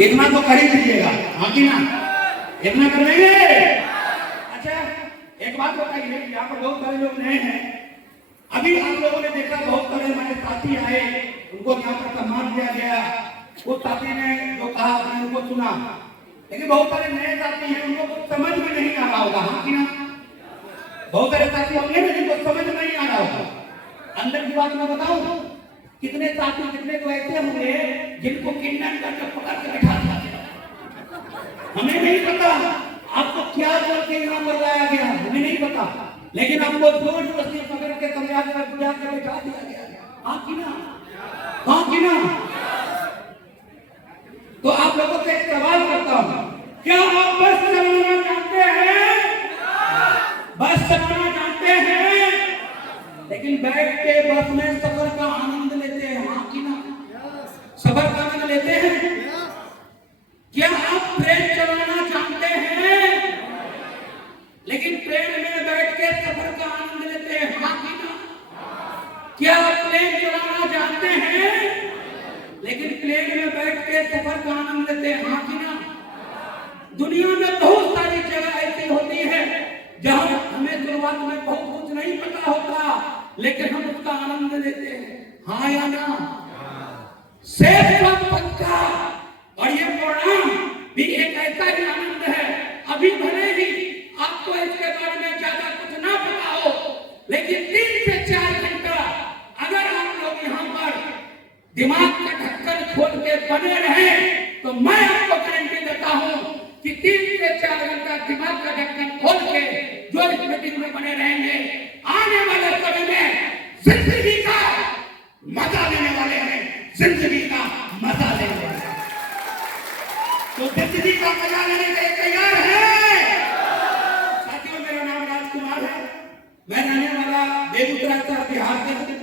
इतना तो कर ही दीजिएगा, हाँ कि ना? इतना कर लेंगे। अच्छा एक बात बताइए, यहाँ पर बहुत सारे लोग नए हैं। अभी आप लोगों ने देखा बहुत सारे हमारे साथी आए, उनको यहाँ पर सम्मान दिया गया। वो साथी ने जो कहा आपने उनको सुना, लेकिन बहुत सारे नए साथी हैं, उनको कुछ समझ में नहीं आ रहा होगा, हाँ कि ना? बहुत सारे साथी होंगे ना जिनको समझ में नहीं आ रहा होगा। अंदर की बात मैं बताऊं, कितने साथी कितने तो ऐसे होंगे जिनको किडनैप करके पकड़ के बैठा दिया, हमें नहीं पता आपको क्या बोल के यहाँ पर लाया गया, हमें नहीं पता, लेकिन आपको जोर जबरदस्ती पकड़ के कमरा के बुला के बैठा दिया गया, हाँ कि ना? हाँ कि ना? तो आप लोगों से एक सवाल करता हूँ, क्या आप बस चलाना जानते हैं? बस चलाना जानते हैं, लेकिन बैठ के बस में सफर का आनंद लेते हैं, हाँ कि ना? सफर का आनंद लेते हैं। क्या आप ट्रेन चलाना जानते हैं? लेकिन ट्रेन में बैठ के सफर का आनंद लेते हैं, हाँ कि ना? क्या आप प्लेन चलाना जानते हैं? लेकिन प्लेन में बैठ के सफर का आनंद लेते हैं, हाँ कि ना? दुनिया में बहुत सारी जगह ऐसी होती है जहां हमें शुरुआत में बहुत कुछ नहीं पता होता, लेकिन हम उसका आनंद लेते हैं, हाँ या ना? सेफ पक्का। और ये प्रोग्राम भी एक ऐसा ही आनंद है, अभी भले ही आपको इसके बारे में ज्यादा कुछ ना पता हो, लेकिन 3 से 4 घंटा अगर आप लोग यहाँ पर दिमाग का ढक्कन खोल के बने रहे, तो मैं आपको गारंटी देता हूँ कि 3 से 4 घंटा दिमाग का ढक्कन खोल के जो इस मीटिंग में बने रहेंगे, आने वाले समय में जिंदगी का मजा लेने वाले हैं, जिंदगी का मजा लेने वाले हैं। तो जिंदगी का मजा लेने के लिए तैयार है? साथियों, मेरा नाम राजकुमार है, मैं रहने वाला बेगूसराय का बिहार से।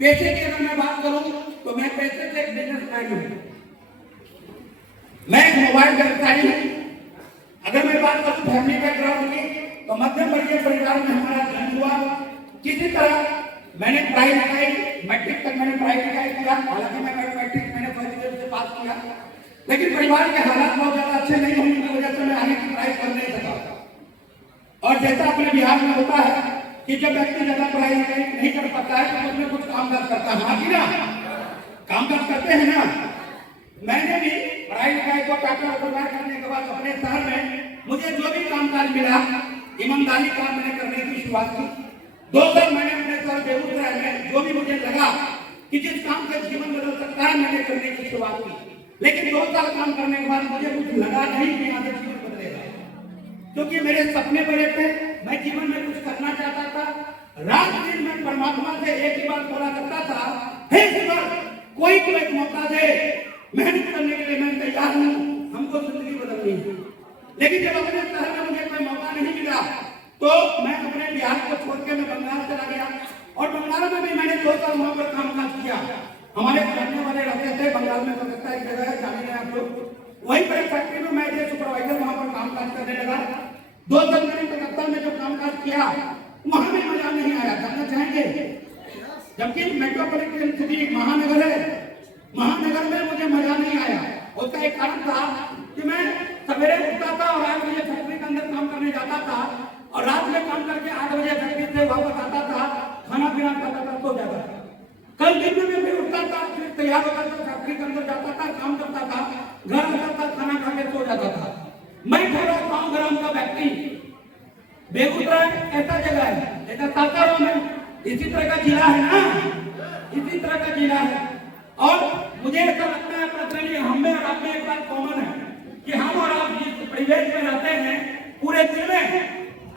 पैसे की अगर मैं बात करूं तो मैं पैसे से एक बिजनेसमैन हूं, मैं एक मोबाइल व्यवसायी हूं। अगर मैं बात करूं फैमिली बैकग्राउंड की, तो मध्यम वर्गीय परिवार में हमारा जन्म हुआ। किसी तरह मैंने पढ़ाई लिखाई, मैट्रिक तक मैंने पढ़ाई लिखाई किया, हालांकि मैं मैट्रिक मैंने फर्स्ट डिवीजन से पास किया, लेकिन परिवार के हालात बहुत ज्यादा अच्छे नहीं होने की वजह से मैं आगे की पढ़ाई कर नहीं सका। और जैसा अपने बिहार में होता है कि जब व्यक्ति ज्यादा पढ़ाई लिखाई नहीं कर पाता है तो उसमें कुछ कामकाज करता है, हाँ कि ना? कामकाज करते हैं ना। मैंने भी पढ़ाई लिखाई को पैसा करने के बाद अपने शहर में मुझे जो भी कामकाज मिला, ईमानदारी काम मैंने करने की शुरुआत की। 2 साल मैंने अपने शहर बेगूसराय में जो भी मुझे लगा कि जिस काम से जीवन बदल सकता है, मैंने करने की शुरुआत की। लेकिन 2 साल काम करने के बाद मुझे कुछ लगा नहीं कि यहाँ से जीवन बदलेगा, क्योंकि मेरे सपने बड़े थे, मैं जीवन में कुछ करना चाहता था। रात दिन मैं परमात्मा से एक ही बात बोला करता था, हे ईश्वर, कोई तो एक मौका दे, मेहनत करने के लिए मैं तैयार हूँ, हमको जिंदगी बदलनी है। लेकिन जब अपने शहर में मुझे कोई मौका नहीं मिला, तो मैं अपने बिहार को छोड़ के मैं बंगाल चला गया, और बंगाल में भी मैंने 2 साल वहां पर काम काज किया। हमारे जानने वाले रहते थे बंगाल में, कलकत्ता एक जगह है, जाने हैं आप लोग, वहीं पर फैक्ट्री में मैं जो सुपरवाइजर वहां पर काम काज करने लगा। 2 साल मैंने कलकत्ता में जो काम काज किया, वहां में मजा नहीं आया, जानना चाहेंगे? जबकि मेट्रोपॉलिटन सिटी महानगर है, महानगर में मुझे मजा नहीं आया। उसका एक कारण था कि मैं सवेरे उठता था और 8 बजे फैक्ट्री के अंदर काम करने जाता था, और रात में काम करके 8 बजे फैक्ट्री से वापस आता था, खाना पीना खाता था, सो जाता था। कल दिन में मैं फिर उठता था, फिर तैयार होकर के फैक्ट्री के अंदर जाता था, काम करता था, घर आता था, खाना खा के सो जाता था। मैं थोड़ा गाँव ग्राम का व्यक्ति, बेगूसराय ऐसा जगह है, जैसा सासाराम में इसी तरह का जिला है ना, इसी तरह का जिला है। और मुझे ऐसा लगता है पर्सनली, हमें और आप में एक बात कॉमन है कि हम और आप जिस परिवेश में रहते हैं, पूरे दिन में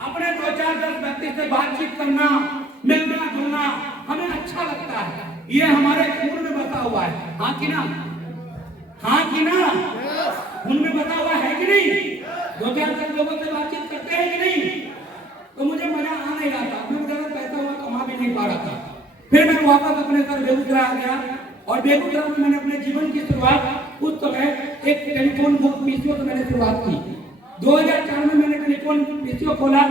अपने 2-4-10 व्यक्ति से बातचीत करना, मिलना जुलना हमें अच्छा लगता है, ये हमारे खून में बसा हुआ है, हाँ कि ना? हाँ कि ना? खून में बसा हुआ है कि नहीं? 2-4 लोगों से बातचीत करते हैं कि नहीं? तो मुझे मजा आ नहीं रहा था, मैं ज्यादा पैसा हुआ कमा भी नहीं पा रहा था। फिर मैं वापस अपने घर बेगूसराय आ गया, और बेगूसराय में मैंने अपने जीवन की शुरुआत उस समय एक टेलीफोन बुक पीसीओ से मैंने शुरुआत की। 2004 में मैंने टेलीफोन पीसीओ खोला,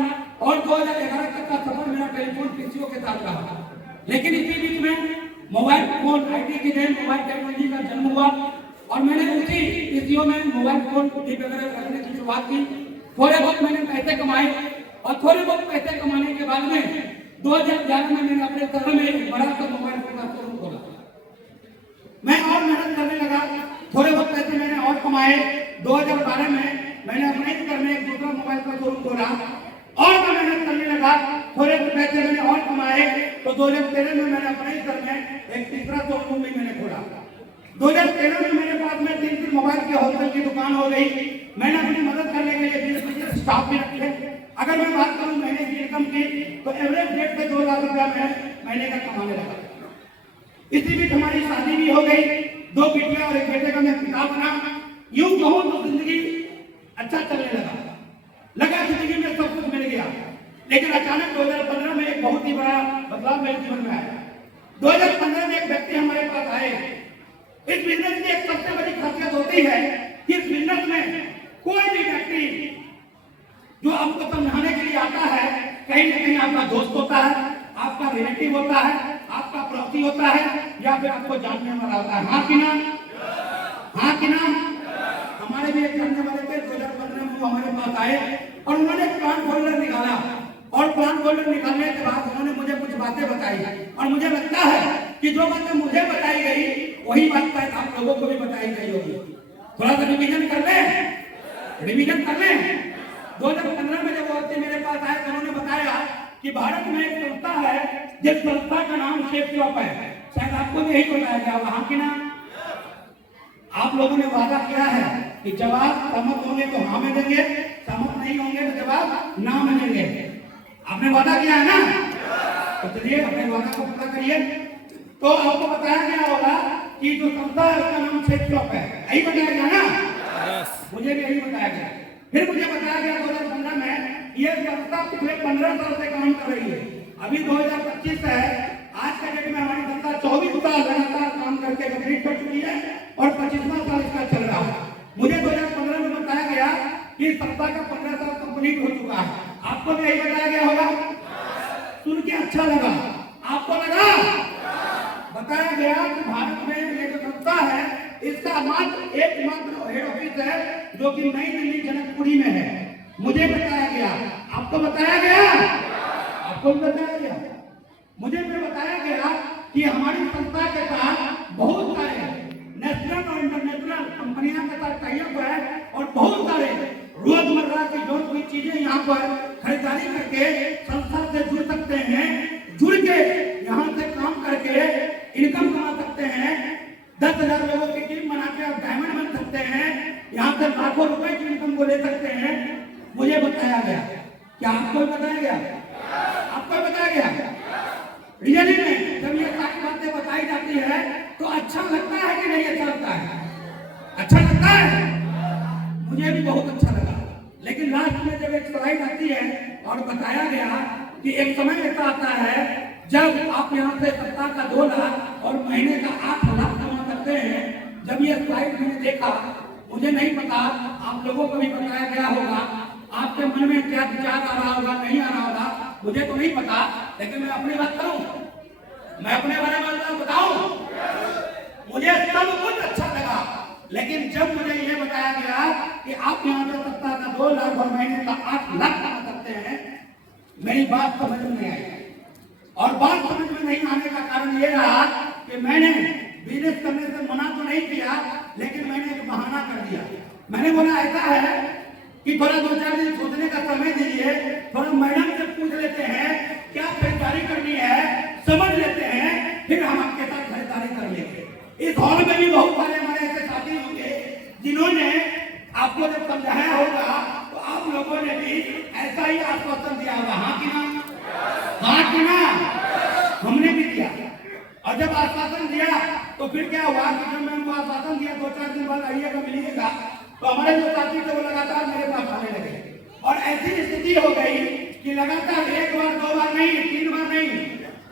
और 2011 तक का सफर मेरा टेलीफोन पीसीओ के साथ रहा। लेकिन इसी बीच में मोबाइल फोन आईटी की देन मोबाइल टेक्नोलॉजी का जन्म हुआ, और मैंने उसी स्थितियों में मोबाइल फोन टीवी वगैरह रखने की शुरुआत की। थोड़े बहुत मैंने पैसे कमाए और थोड़े बहुत पैसे कमाने के बाद में 2011 में मैंने अपने शहर में एक बड़ा सा मोबाइल फोन का शोरूम खोला। मैं और मेहनत करने लगा, थोड़े बहुत पैसे मैंने और कमाए। 2012 में मैंने अपने ही घर में एक दूसरा मोबाइल का शोरूम खोला और मैं मेहनत करने लगा, थोड़े पैसे मैंने और कमाए। तो 2013 में मैंने अपने ही घर में एक तीसरा शोरूम भी मैंने खोला। 2013 में मेरे पास में 3 मोबाइल के होलसेल की दुकान हो गई। मैंने अपनी मदद करने के लिए 20 स्टाफ भी रखे। अगर मैं बात करूं महीने की इनकम की तो एवरेज रेट पे 2 लाख रुपया मैं महीने का कमाने लगा। इसी बीच हमारी शादी भी हो गई, 2 बेटियां और एक बेटे का मैं पिता बना। यूं कहूं तो जिंदगी अच्छा चलने लगा जिंदगी में सब कुछ मिल गया। लेकिन अचानक 2015 में एक बहुत ही बड़ा बदलाव मेरे जीवन में आया। 2015 में एक व्यक्ति हमारे पास आए। इस बिजनेस की एक सबसे बड़ी खासियत होती है कि इस बिजनेस में कोई भी व्यक्ति जो आपको समझाने के लिए आता है, कहीं ना कहीं आपका दोस्त होता है, आपका रिलेटिव होता है, आपका पड़ोसी होता है, या फिर आपको जानने वाला होता है। हाँ कि ना? हाँ कि ना? हमारे भी एक जानने वाले थे, 2015 में वो हमारे पास आए और उन्होंने प्लान फोल्डर निकाला और प्लान फोल्डर निकालने के बाद उन्होंने मुझे कुछ बातें बताई और मुझे लगता है कि जो बातें मुझे बताई गई वही बात शायद आप लोगों को भी बताई गई होगी। थोड़ा सा रिवीजन कर लें। 2015 में जब वो मेरे पास आए तो उन्होंने बताया कि भारत में एक संस्था है जिस संस्था का नाम शेप शॉप है। शायद आपको भी यही बताया गया होगा। हाँ कि ना? आप लोगों ने वादा किया है कि जवाब सहमत होंगे तो हाँ में देंगे, सहमत नहीं होंगे तो जवाब ना में देंगे। आपने वादा किया है ना? तो चलिए अपने वादा को पूरा करिए। तो आपको बताया गया होगा कि जो संस्था है उसका नाम शेप शॉप है, यही बताया गया ना? मुझे भी यही बताया गया। फिर मुझे बताया गया 2015 में ये संस्था पिछले 15 साल से काम कर रही है। अभी 2025 है, आज के डेट में हमारी संस्था 24 साल लगातार काम करके कंप्लीट कर चुकी है और 25वां साल इसका चल रहा है। मुझे 2015 में बताया गया कि संस्था का 15 साल कंप्लीट हो चुका है। आपको भी यही बताया गया होगा? सुन के अच्छा लगा? आपको लगा? बताया गया कि भारत में ये जो संस्था है इसका एकमात्र हेड ऑफिस है जो कि नई दिल्ली जनकपुरी में है। मुझे बताया गया, आपको बताया गया? आपको भी बताया गया। मुझे फिर बताया गया कि हमारी संस्था के साथ बहुत सारे नेशनल और इंटरनेशनल कंपनियों के साथ टाइअप है और बहुत सारे रोजमर्रा की जो कोई चीजें यहाँ पर खरीदारी करके संस्था से जुड़ सकते हैं, जुड़ के यहाँ से काम करके इनकम कमा सकते हैं। 10,000 लोगों की टीम बना के आप डायमंड बन सकते हैं, यहाँ से लाखों रुपए की इनकम को ले सकते हैं। मुझे बताया गया। क्या आपको भी बताया गया? आपको बताया गया? रियली में जब ये सारी बातें बताई जाती है तो अच्छा लगता है कि नहीं अच्छा लगता है? अच्छा लगता है? मुझे भी बहुत अच्छा लगा। लेकिन लास्ट में जब एक स्लाइड आती है और बताया गया कि एक समय ऐसा आता है जब आप यहाँ से सप्ताह का 2 लाख और महीने का 8 लाख कमा सकते हैं। जब ये स्लाइड मैंने देखा, मुझे नहीं पता आप लोगों को भी बताया गया होगा, आपके मन में क्या विचार आ रहा होगा, नहीं आ रहा होगा, मुझे तो नहीं पता। लेकिन मैं अपनी बात करूं, मैं अपने बारे में बताऊं, मुझे सब कुछ अच्छा लगा। लेकिन जब मुझे ये बताया गया कि आप यहाँ से सप्ताह का 2 लाख और महीने का 8 लाख कमा सकते हैं, मेरी बात समझ में नहीं आई। और बात समझ में नहीं आने का कारण ये रहा कि मैंने बिजनेस करने से मना तो नहीं किया, लेकिन मैंने एक बहाना कर दिया। मैंने बोला ऐसा है कि थोड़ा 2-4 दिन सोचने का समय दीजिए, थोड़ा मैडम से पूछ लेते हैं क्या खरीदारी करनी है, समझ लेते हैं, फिर हम आपके साथ खरीदारी कर लेंगे। इस हॉल में भी बहुत सारे हमारे ऐसे साथी होंगे जिन्होंने आपको जब समझाया होगा तो आप लोगों ने भी ऐसा ही आश्वासन दिया होगा। हाँ कि ना? हाँ कि ना? हमने भी दिया। और जब आश्वासन दिया तो फिर क्या हुआ कि जब मैंने आश्वासन दिया 2-4 दिन बाद आइएगा मिलिएगा, तो हमारे जो साथी थे वो लगातार मेरे पास आने लगे और ऐसी स्थिति हो गई कि लगातार 1 बार 2 बार नहीं, 3 बार नहीं,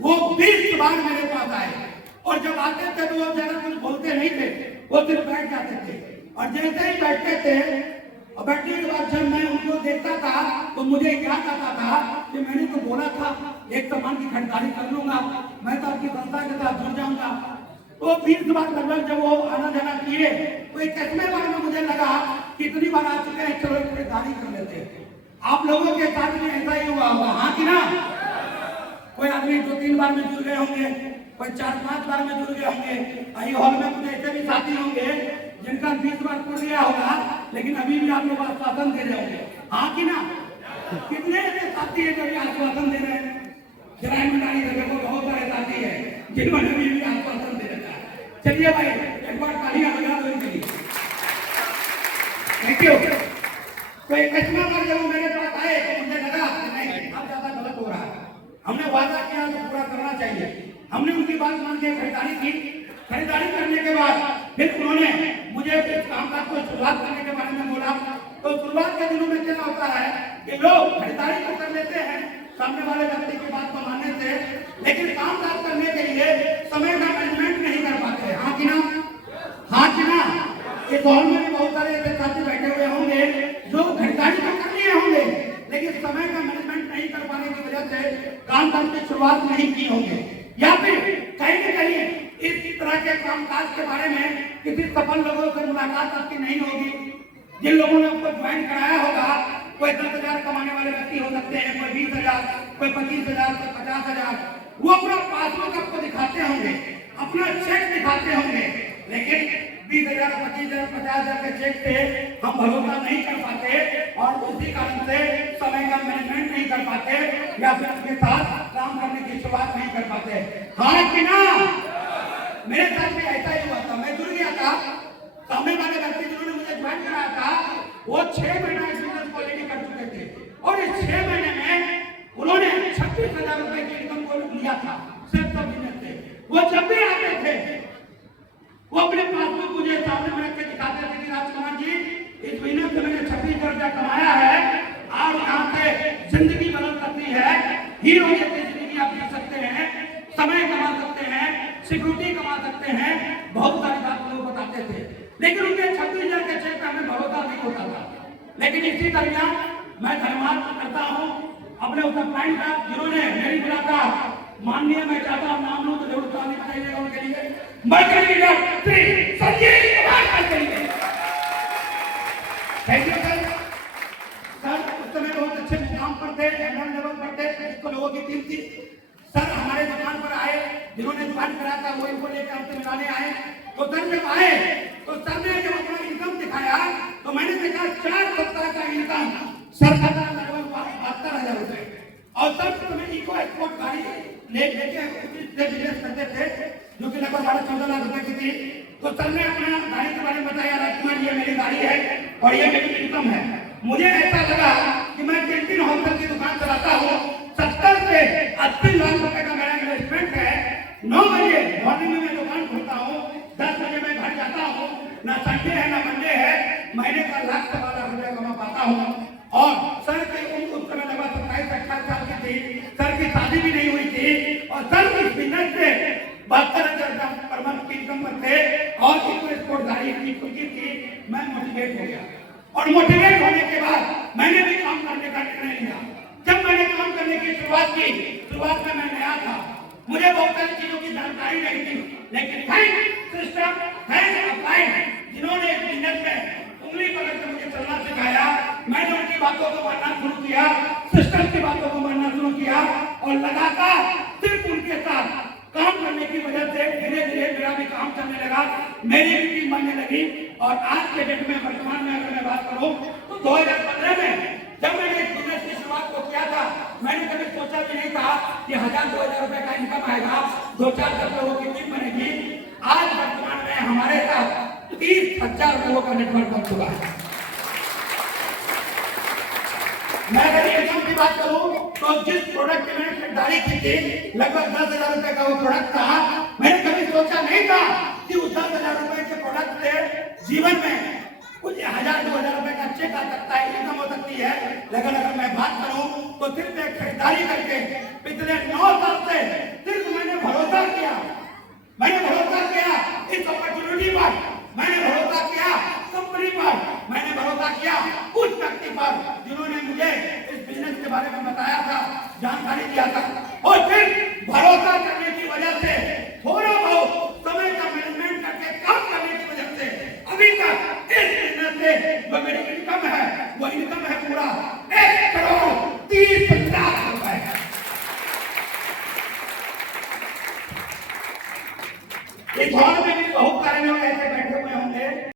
वो 20 बार मेरे पास आए। और जब आते थे तो वो ज्यादा कुछ बोलते नहीं थे, वो सिर्फ बैठ जाते थे। और जैसे ही बैठते थे और बैठने के बाद जब मैं उनको देखता था तो मुझे याद आता था कि मैंने तो बोला था एक सामान की खरीदारी कर लूंगा, मैं तो आपकी संस्था के साथ जुड़ जाऊंगा। तो 20 बार लगभग जब वो आना जाना किए तो 21वें बार में मुझे कितनी बार आ चुके हैं, चलो खरीदारी कर लेते हैं। आप लोगों के साथ में ऐसा ही हुआ होगा, हाँ कि ना? कोई आदमी 2-3 बार में जुड़ गए होंगे, कोई 4-5 बार में जुड़ गए होंगे। आई हॉल में कुछ ऐसे भी साथी होंगे जिनका 20 बार जुड़ गया होगा, लेकिन अभी भी आप लोग आश्वासन दे रहे होंगे, हाँ कि ना? कितने ऐसे साथी है जो भी आश्वासन दे रहे हैं? किराए मंडारी देखो, बहुत सारे साथी है जिन्होंने भी आश्वासन दे रखा है। चलिए भाई, एक बार तालियां बजा दो इनके लिए। Thank you. तो एक कस्टमर बार जब वो मेरे पास आए तो मुझे लगा कि नहीं, अब ज्यादा गलत हो रहा है। हमने वादा किया तो पूरा करना चाहिए। हमने उनकी बात मान के खरीदारी की। खरीदारी करने के बाद फिर उन्होंने मुझे इस कामकाज को शुरुआत करने के बारे में बोला। तो शुरुआत के दिनों में क्या होता है कि लोग खरीदारी तो कर लेते हैं सामने वाले व्यक्ति की बात को मानने से, लेकिन कामकाज करने के लिए समय का मैनेजमेंट नहीं कर पाते, हाँ कि ना? हाँ कि ना? इस हॉल में भी बहुत सारे ऐसे साथी बैठे हुए होंगे जो खरीदारी तो कर लिए होंगे, लेकिन समय का मैनेजमेंट नहीं कर पाने की वजह से कामकाज की शुरुआत नहीं की होंगे, या फिर कहीं न कहीं इस तरह के कामकाज के बारे में किसी सफल लोगों से मुलाकात आपकी नहीं होगी। जिन लोगों ने आपको ज्वाइन कराया होगा, कोई 10,000 कमाने वाले व्यक्ति हो सकते हैं, कोई 20,000, कोई 25,000, कोई 50,000। वो अपना पासबुक आपको दिखाते होंगे, अपना चेक दिखाते होंगे, लेकिन 20,000, 25,000, 50,000 के चेक से हम भरोसा नहीं कर पाते और उसी कारण से समय का मैनेजमेंट नहीं कर पाते या फिर उनके साथ काम करने की शुरुआत नहीं कर पाते, हाँ कि ना? मेरे साथ भी ऐसा ही हुआ था। मैं जुड़ गया था, सामने वाले व्यक्ति जिन्होंने मुझे ज्वाइन कराया था वो 6 महीना बिजनेस को ऑलरेडी कर चुके थे और इस 6 महीने में उन्होंने 26,000 रुपए की इनकम को लिया था सिर्फ बिजनेस से। वो जब भी आते थे वो अपने पासबुक मुझे सामने में रख के दिखाते थे कि राजकुमार जी, इस महीने से मैंने 26,000 रुपया कमाया है और यहाँ से जिंदगी बदल सकती है, हीरो जैसी जिंदगी आप जी सकते हैं, समय कमा सकते हैं, सिक्योरिटी कमा सकते हैं, बहुत सारी बात लोग बताते थे, लेकिन उनके 26,000 के चेक पे हमें भरोसा नहीं होता था। लेकिन इसी दरमियान मैं धन्यवाद करता हूँ अपने उस क्लाइंट का जिन्होंने मेरी मुलाकात माननीय, मैं चाहता हूँ नाम लूं तो जरूर ताली बजाइएगा उनके लिए, श्री संजीव कुमार के लिए। Thank you sir. सर उस समय बहुत अच्छे मुकाम पर थे, एमएल लेवल पर थे, इसको लोगों की टीम थी। सर हमारे दुकान पर आए, जिन्होंने दुकान कराया था वो इनको लेकर हमसे मिलाने आए। तो सर जब आए तो सर ने जब अपना इनकम दिखाया तो मैंने देखा 4 सप्ताह का इनकम सर का था लगभग 72,000 रुपए। और सर तुम्हें इको एक्सपोर्ट गाड़ी लेके बिजनेस करते थे जो कि लगभग 14 लाख रुपए की थी। तो सर ने अपना गाड़ी के बारे में बताया, राजकुमार ये मेरी गाड़ी है और ये मेरी इनकम है। मुझे ऐसा लगा कि मैं 3 होटल की दुकान चलाता हूँ, 70 से 80 लाख रुपए का मेरा इन्वेस्टमेंट है। 9 बजे मॉर्निंग में मैं दुकान खोलता हूँ, 10 बजे मैं घर जाता हूँ, ना संडे है ना मंडे है, महीने का 1,00,000 रुपया कमा पाता हूँ। और सर के उस समय लगभग 27-28 साल की थी, सर की शादी भी नहीं हुई थी और सर इस बिजनेस से 72,000 पर मंथ की इनकम पर थे और इनको स्पोर्ट गाड़ी की खुशी थी। मैं मोटिवेट हो गया और मोटिवेट होने के बाद मैंने भी काम करने का निर्णय लिया। जब मैंने काम करने की शुरुआत की, शुरुआत में मैं नया था, मुझे बहुत सारी चीजों की जानकारी नहीं थी, लेकिन थैंक सिस्टम, थैंक अपलाइन जिन्होंने इस बिजनेस में उंगली पकड़ के मुझे चलना सिखाया। मैंने उनकी बातों को मानना शुरू किया, सिस्टम की बातों को मानना शुरू किया और लगातार सिर्फ उनके साथ काम करने की वजह से धीरे धीरे मेरा भी काम चलने लगा, मेरी भी टीम बनने लगी। और आज के डेट में वर्तमान में अगर मैं बात करूं तो 2015 में जब मैंने इस बिजनेस की शुरुआत को किया था, मैंने कभी सोचा भी नहीं था कि 1,000-2,000 रुपए का इनकम आएगा, 2-4 लोगों की टीम बनेगी। आज वर्तमान में हमारे साथ 30,000 लोगों का नेटवर्क बन चुका है। मैं अगर इनकम की बात करूं तो जिस प्रोडक्ट की मैंने खरीदारी की थी लगभग 10,000 रुपए का वो प्रोडक्ट था। मैंने कभी सोचा नहीं था कि उस 10,000 रुपए के प्रोडक्ट से जीवन में कुछ 1,000-2,000 रुपए का चेक आ सकता है, इनकम हो सकती है। लेकिन अगर मैं बात करूं तो सिर्फ एक खरीदारी करके पिछले 9 साल से सिर्फ मैंने भरोसा किया इस अपॉर्चुनिटी पर, मैंने भरोसा किया कंपनी पर, मैंने भरोसा किया उस व्यक्ति पर जिन्होंने मुझे इस बिजनेस के बारे में बताया था, जानकारी दिया था। और फिर भरोसा करने की वजह से, थोड़ा बहुत समय का मैनेजमेंट करके काम करने की वजह से अभी तक इस बिजनेस से जो मेरी इनकम है वो इनकम है पूरा 1,30,00,000 रुपए। इस हॉल में भी बहुत सारे लोग ऐसे बैठे हुए होंगे